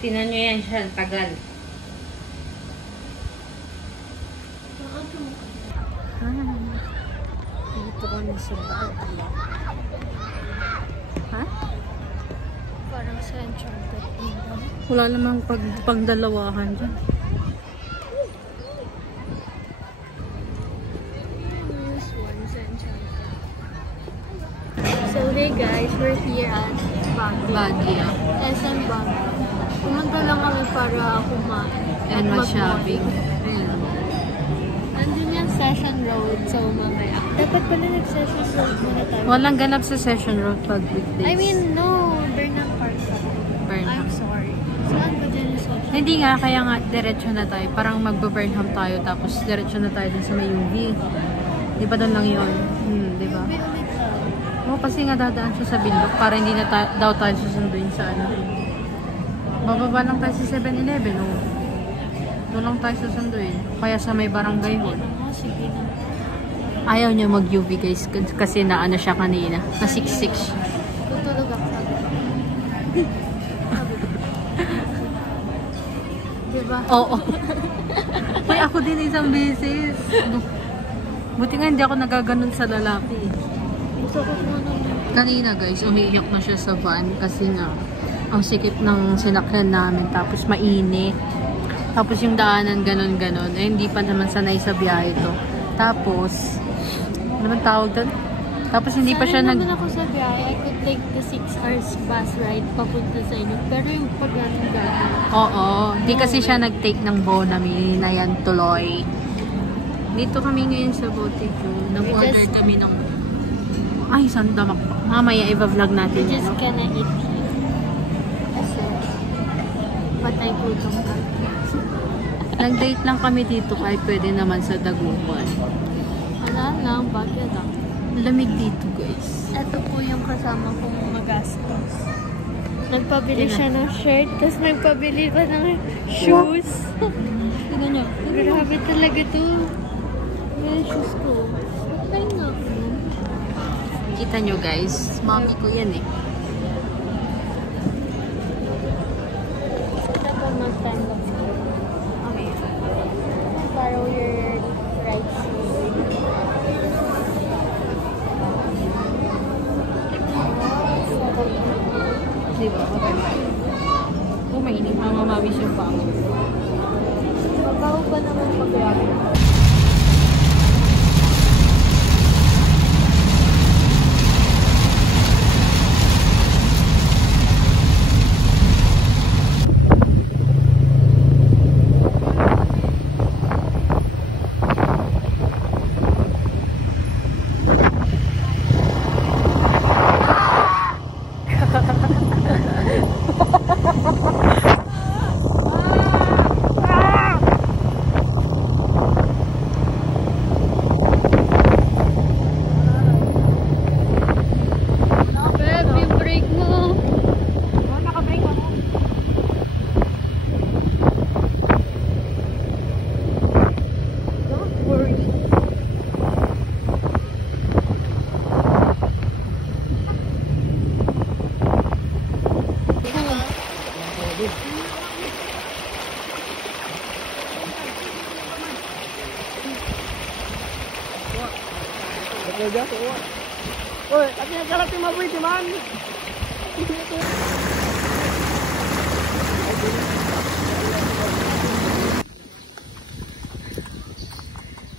Tinan nyo yan siya, tagal. Dito kami sa Baguio. Ha? Parang Central Kingdom. Wala namang pagdalawahan dyan. So hey guys, we're here at Baguio. SM Baguio. Pumunta lang kami para kumain. And mag-shopping. Nandun yung Session Road, so mamaya. Dapat pala nag-Session Road muna tayo. Walang ganap sa Session Road pag weekdays. I mean, no. Burnham Park. Burnham. I'm sorry. Saan ba dyan yung Session? Hindi nga, kaya nga diretso na tayo. Parang magbe-Burnham tayo tapos diretso na tayo dun sa may UV. Di ba doon lang yun? Di ba? Oo, kasi nga dadaan siya sa Bindok para hindi na daw tayo susunduin sa ano. Bababa lang tayo sa 7-Eleven, oh. Doon lang tayo susunduin. Kaya sa may barangay hall. Sige na. Ayaw niya mag-UV guys kasi na ano siya kanina. Na 6'6". Tutulog ako. Diba? Oo. Uy, ako din isang beses. Buti nga hindi ako nagaganon sa lalaki. Gusto ko Kanina guys, umiiyak na siya sa van kasi nga ang sikip ng sinakyan namin tapos mainit. Tapos yung daanan ganon-ganon. Eh, hindi pa naman sanay sa biyahe to. Tapos, ano man tawag doon? Tapos hindi pa siya naman ako sa biyahe. I could take the 6 hours bus ride papunta sa inyo. Pero yung pag-anong gano'n. Oo. Hindi kasi siya nag-take ng Bonami na yan tuloy. Dito kami ngayon sa Botico. Nag-order kami ng... Ay, sandamak. Mamaya i-vlog natin yan. Just gonna eat here. Kasi, patay gutom ka. Nag-date lang kami dito kahit pwede naman sa Dagupan. Wala lang, Baguio lang. Lamig dito guys. Ito po yung kasama kong magastos. Nagpabili siya ng shirt, tapos nagpabili pa ng shoes. Tignan nyo. Grabe talaga to. Yung shoes ko. Okay na. Kita nyo guys, mami ko yan eh. Dapat mag-stand up. Okay. Borrow your right shoes. Diba? Oh, mainit. Mamamawis yung pangit. Mabaho pa naman pag-grabe. Oy, kasi nagkalat yung mabuhay, man.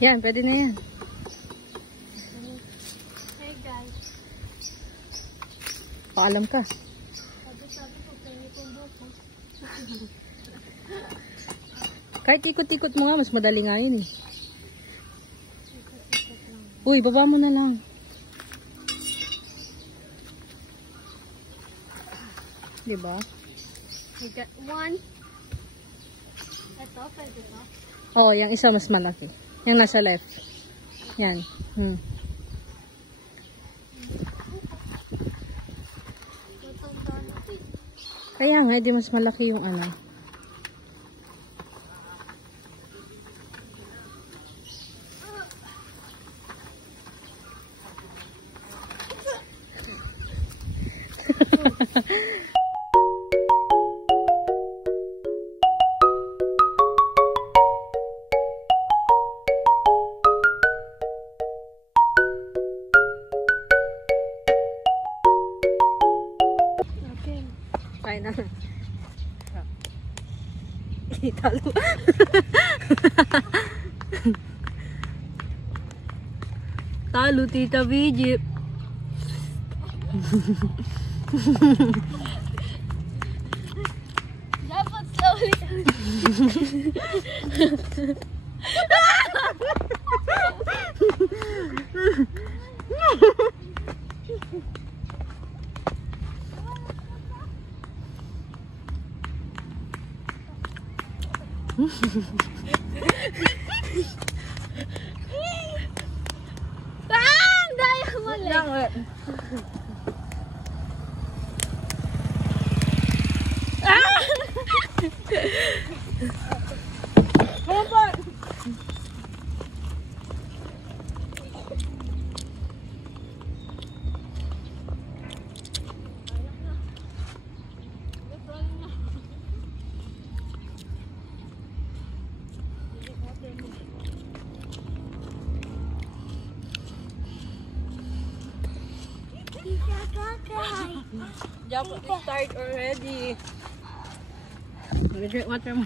Yan, pwede na yan. Hey guys. Paalam ka. Sabi ko, pengi kong buko. Kahit ikot-ikot mo nga, mas madali nga yun eh. Uy, baba mo na lang. Diba? I got one. Ito, pwede ba? Oo, yung isa mas malaki. Yung nasa left. Yan. Matanda na ito. Kaya nga, di mas malaki yung ano. Kain na. Talo. Talo, Tita Vijip. Dapat slowly. Daya mo lang. Jump, start already. Drink water mo.